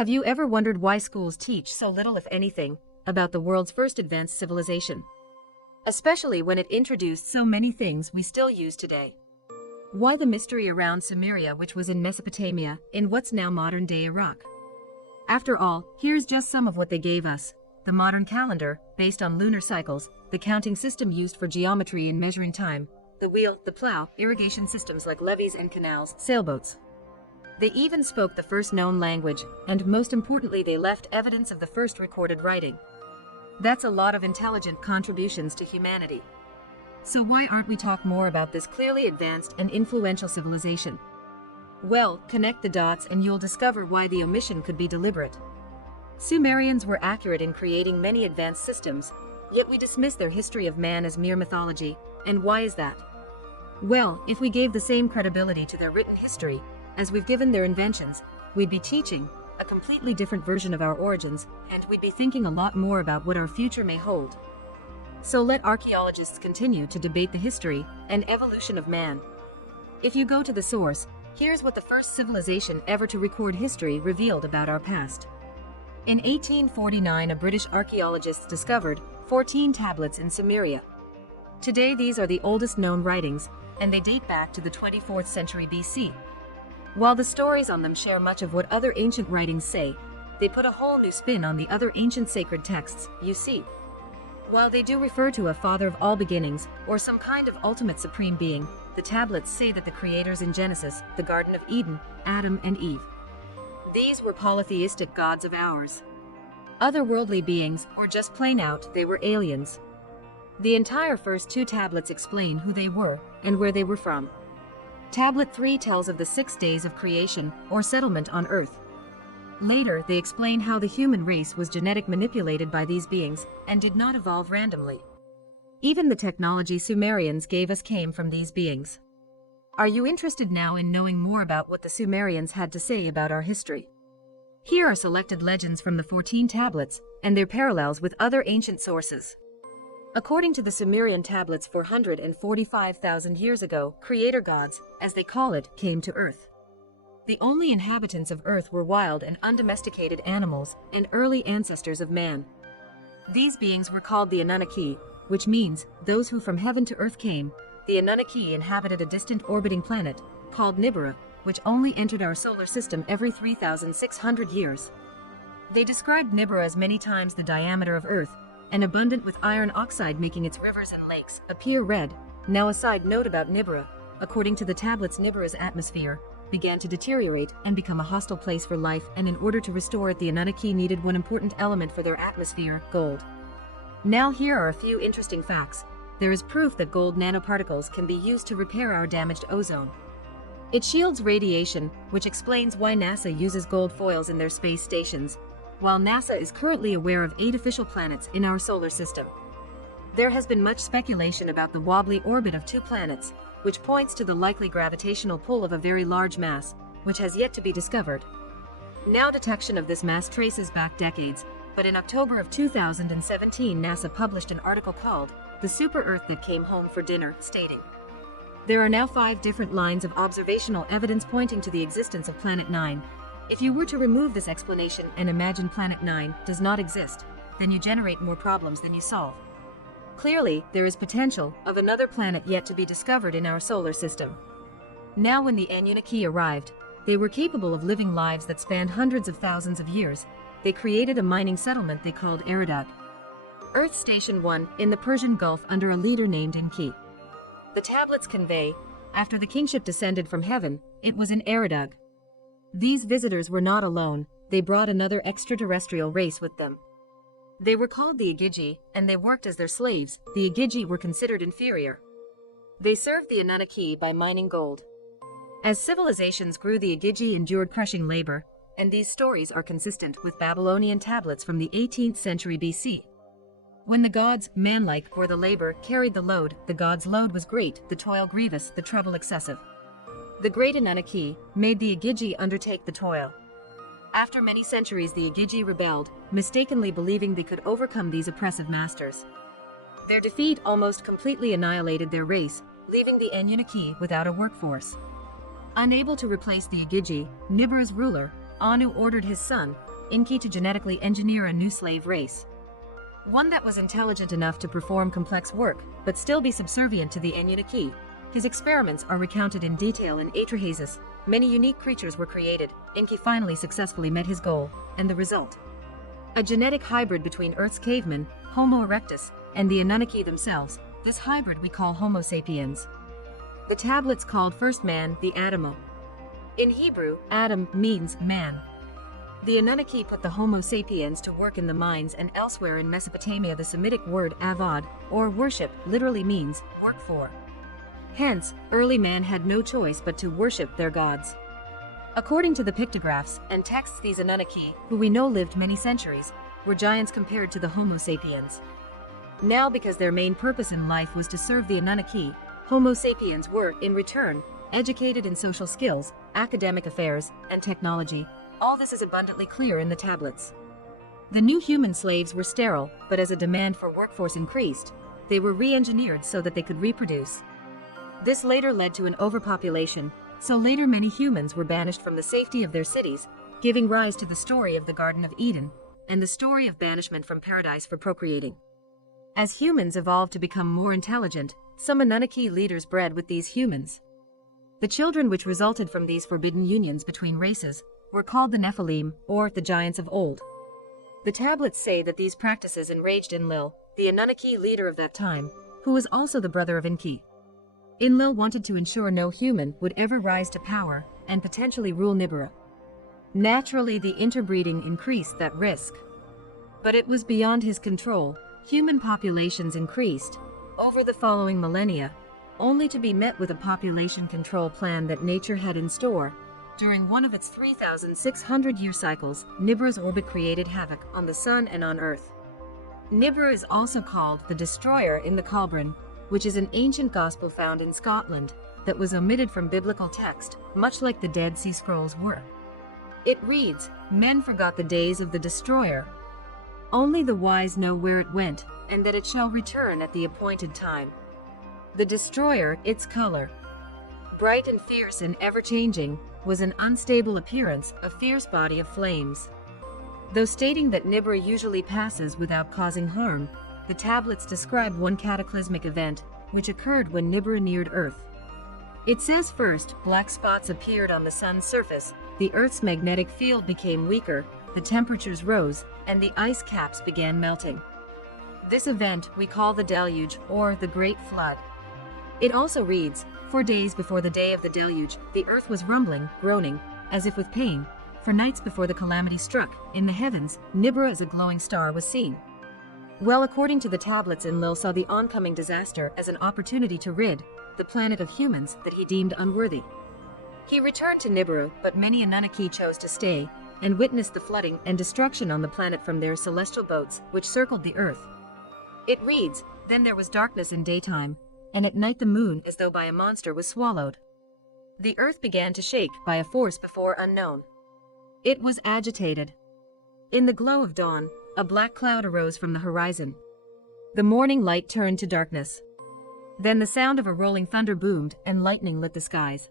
Have you ever wondered why schools teach so little, if anything, about the world's first advanced civilization? Especially when it introduced so many things we still use today. Why the mystery around Sumeria, which was in Mesopotamia, in what's now modern-day Iraq? After all, here's just some of what they gave us. The modern calendar, based on lunar cycles, the counting system used for geometry and measuring time, the wheel, the plow, irrigation systems like levees and canals, sailboats. They even spoke the first known language, and most importantly, they left evidence of the first recorded writing. That's a lot of intelligent contributions to humanity. So why aren't we talk more about this clearly advanced and influential civilization? Well, connect the dots and you'll discover why the omission could be deliberate. Sumerians were accurate in creating many advanced systems, yet we dismiss their history of man as mere mythology. And why is that? Well, if we gave the same credibility to their written history as we've given their inventions, we'd be teaching a completely different version of our origins, and we'd be thinking a lot more about what our future may hold. So let archaeologists continue to debate the history and evolution of man. If you go to the source, here's what the first civilization ever to record history revealed about our past. In 1849, a British archaeologist discovered 14 tablets in Sumeria. Today, these are the oldest known writings, and they date back to the 24th century BC. While the stories on them share much of what other ancient writings say, they put a whole new spin on the other ancient sacred texts you see. While they do refer to a father of all beginnings, or some kind of ultimate supreme being, the tablets say that the creators in Genesis, the Garden of Eden, Adam and Eve. These were polytheistic gods of ours. Otherworldly beings, or just plain out, they were aliens. The entire first two tablets explain who they were and where they were from. Tablet 3 tells of the 6 days of creation, or settlement on Earth. Later, they explain how the human race was genetically manipulated by these beings and did not evolve randomly. Even the technology Sumerians gave us came from these beings. Are you interested now in knowing more about what the Sumerians had to say about our history? Here are selected legends from the 14 tablets and their parallels with other ancient sources. According to the Sumerian tablets, 445,000 years ago, creator gods, as they call it, came to Earth. The only inhabitants of Earth were wild and undomesticated animals and early ancestors of man. These beings were called the Anunnaki, which means those who from heaven to Earth came. The Anunnaki inhabited a distant orbiting planet called Nibiru, which only entered our solar system every 3,600 years. They described Nibiru as many times the diameter of Earth, and abundant with iron oxide, making its rivers and lakes appear red. Now, a side note about Nibiru: according to the tablets, Nibiru's atmosphere began to deteriorate and become a hostile place for life, and in order to restore it, the Anunnaki needed one important element for their atmosphere: gold. Now, here are a few interesting facts. There is proof that gold nanoparticles can be used to repair our damaged ozone. It shields radiation, which explains why NASA uses gold foils in their space stations, while NASA is currently aware of 8 official planets in our solar system. There has been much speculation about the wobbly orbit of 2 planets, which points to the likely gravitational pull of a very large mass, which has yet to be discovered. Now, detection of this mass traces back decades, but in October of 2017, NASA published an article called "The Super Earth That Came Home for Dinner," stating, "There are now 5 different lines of observational evidence pointing to the existence of Planet 9. If you were to remove this explanation and imagine Planet 9 does not exist, then you generate more problems than you solve. Clearly, there is potential of another planet yet to be discovered in our solar system." Now, when the Anunnaki arrived, they were capable of living lives that spanned hundreds of thousands of years. They created a mining settlement they called Eridag, Earth Station 1, in the Persian Gulf under a leader named Enki. The tablets convey, after the kingship descended from heaven, it was in Eridag. These visitors were not alone, they brought another extraterrestrial race with them. They were called the Igigi, and they worked as their slaves. The Igigi were considered inferior. They served the Anunnaki by mining gold. As civilizations grew, the Igigi endured crushing labor, and these stories are consistent with Babylonian tablets from the 18th century BC. When the gods, manlike, bore the labor, carried the load, the gods' load was great, the toil grievous, the trouble excessive. The great Anunnaki made the Igigi undertake the toil. After many centuries, the Igigi rebelled, mistakenly believing they could overcome these oppressive masters. Their defeat almost completely annihilated their race, leaving the Anunnaki without a workforce. Unable to replace the Igigi, Nibiru's ruler, Anu ordered his son, Enki to genetically engineer a new slave race. One that was intelligent enough to perform complex work, but still be subservient to the Anunnaki. His experiments are recounted in detail in Atrahasis. Many unique creatures were created. Enki finally successfully met his goal, and the result? A genetic hybrid between Earth's cavemen, Homo erectus, and the Anunnaki themselves. This hybrid we call Homo sapiens. The tablets called first man the Adamo. In Hebrew, Adam means man. The Anunnaki put the Homo sapiens to work in the mines, and elsewhere in Mesopotamia the Semitic word avad, or worship, literally means work for. Hence, early man had no choice but to worship their gods. According to the pictographs and texts, these Anunnaki, who we know lived many centuries, were giants compared to the Homo sapiens. Now, because their main purpose in life was to serve the Anunnaki, Homo sapiens were, in return, educated in social skills, academic affairs, and technology. All this is abundantly clear in the tablets. The new human slaves were sterile, but as a demand for workforce increased, they were re-engineered so that they could reproduce. This later led to an overpopulation, so later many humans were banished from the safety of their cities, giving rise to the story of the Garden of Eden, and the story of banishment from paradise for procreating. As humans evolved to become more intelligent, some Anunnaki leaders bred with these humans. The children which resulted from these forbidden unions between races were called the Nephilim, or the giants of old. The tablets say that these practices enraged Enlil, the Anunnaki leader of that time, who was also the brother of Enki. Enlil wanted to ensure no human would ever rise to power and potentially rule Nibiru. Naturally, the interbreeding increased that risk. But it was beyond his control. Human populations increased over the following millennia, only to be met with a population control plan that nature had in store. During one of its 3,600-year cycles, Nibiru's orbit created havoc on the sun and on Earth. Nibiru is also called the Destroyer in the Cauldron, which is an ancient gospel found in Scotland that was omitted from biblical text, much like the Dead Sea Scrolls were. It reads, "Men forgot the days of the Destroyer. Only the wise know where it went, and that it shall return at the appointed time." The Destroyer, its color, bright and fierce and ever-changing, was an unstable appearance, a fierce body of flames. Though stating that Nibiru usually passes without causing harm, the tablets describe one cataclysmic event, which occurred when Nibiru neared Earth. It says first, black spots appeared on the sun's surface, the Earth's magnetic field became weaker, the temperatures rose, and the ice caps began melting. This event we call the deluge, or the Great Flood. It also reads, "For days before the day of the deluge, the earth was rumbling, groaning, as if with pain. For nights before the calamity struck, in the heavens, Nibiru as a glowing star was seen." Well, according to the tablets, Enlil saw the oncoming disaster as an opportunity to rid the planet of humans that he deemed unworthy. He returned to Nibiru, but many Anunnaki chose to stay and witnessed the flooding and destruction on the planet from their celestial boats, which circled the earth. It reads, "Then there was darkness in daytime, and at night the moon, as though by a monster, was swallowed. The earth began to shake by a force before unknown. It was agitated. In the glow of dawn, a black cloud arose from the horizon. The morning light turned to darkness. Then the sound of a rolling thunder boomed, and lightning lit the skies.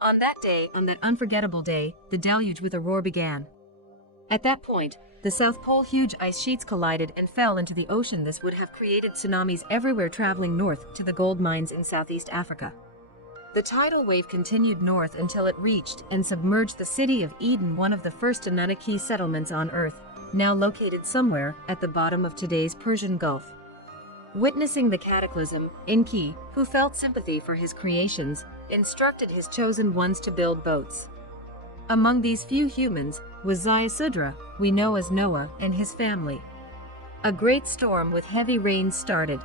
On that day, on that unforgettable day, the deluge with a roar began. At that point, the South Pole huge ice sheets collided and fell into the ocean. This would have created tsunamis everywhere traveling north to the gold mines in Southeast Africa. The tidal wave continued north until it reached and submerged the city of Eden, one of the first Anunnaki settlements on Earth, now located somewhere at the bottom of today's Persian Gulf. Witnessing the cataclysm, Enki, who felt sympathy for his creations, instructed his chosen ones to build boats. Among these few humans was Ziusudra, we know as Noah, and his family. A great storm with heavy rains started.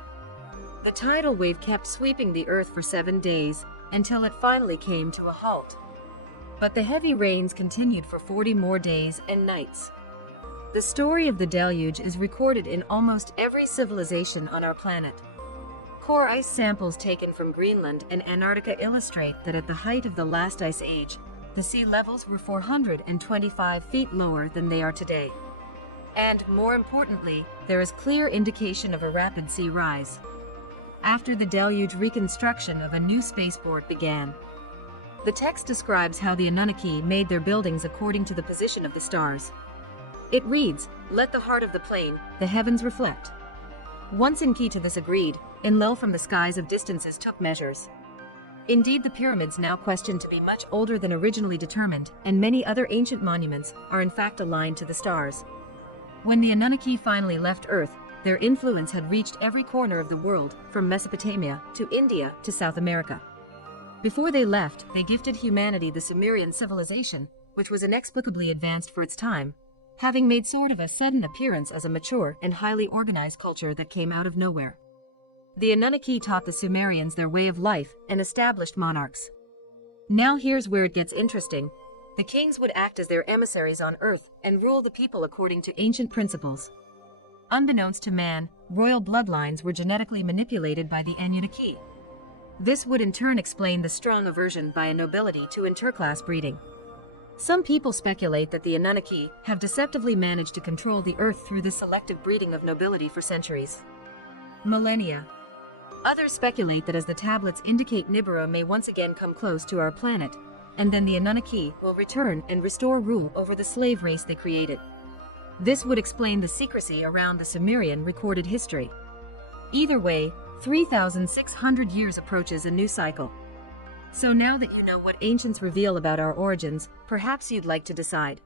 The tidal wave kept sweeping the earth for 7 days, until it finally came to a halt. But the heavy rains continued for 40 more days and nights. The story of the deluge is recorded in almost every civilization on our planet. Core ice samples taken from Greenland and Antarctica illustrate that at the height of the last ice age, the sea levels were 425 feet lower than they are today. And, more importantly, there is clear indication of a rapid sea rise. After the deluge, reconstruction of a new spaceport began. The text describes how the Anunnaki made their buildings according to the position of the stars. It reads, "Let the heart of the plain, the heavens reflect." Once Enki to this agreed, Enlil from the skies of distances took measures. Indeed, the pyramids, now questioned to be much older than originally determined, and many other ancient monuments, are in fact aligned to the stars. When the Anunnaki finally left Earth, their influence had reached every corner of the world, from Mesopotamia to India to South America. Before they left, they gifted humanity the Sumerian civilization, which was inexplicably advanced for its time, having made sort of a sudden appearance as a mature and highly organized culture that came out of nowhere. The Anunnaki taught the Sumerians their way of life and established monarchs. Now here's where it gets interesting. The kings would act as their emissaries on Earth and rule the people according to ancient principles. Unbeknownst to man, royal bloodlines were genetically manipulated by the Anunnaki. This would in turn explain the strong aversion by a nobility to interclass breeding. Some people speculate that the Anunnaki have deceptively managed to control the Earth through the selective breeding of nobility for centuries. Millennia. Others speculate that as the tablets indicate Nibiru may once again come close to our planet, and then the Anunnaki will return and restore rule over the slave race they created. This would explain the secrecy around the Sumerian recorded history. Either way, 3,600 years approaches a new cycle. So now that you know what ancients reveal about our origins, perhaps you'd like to decide.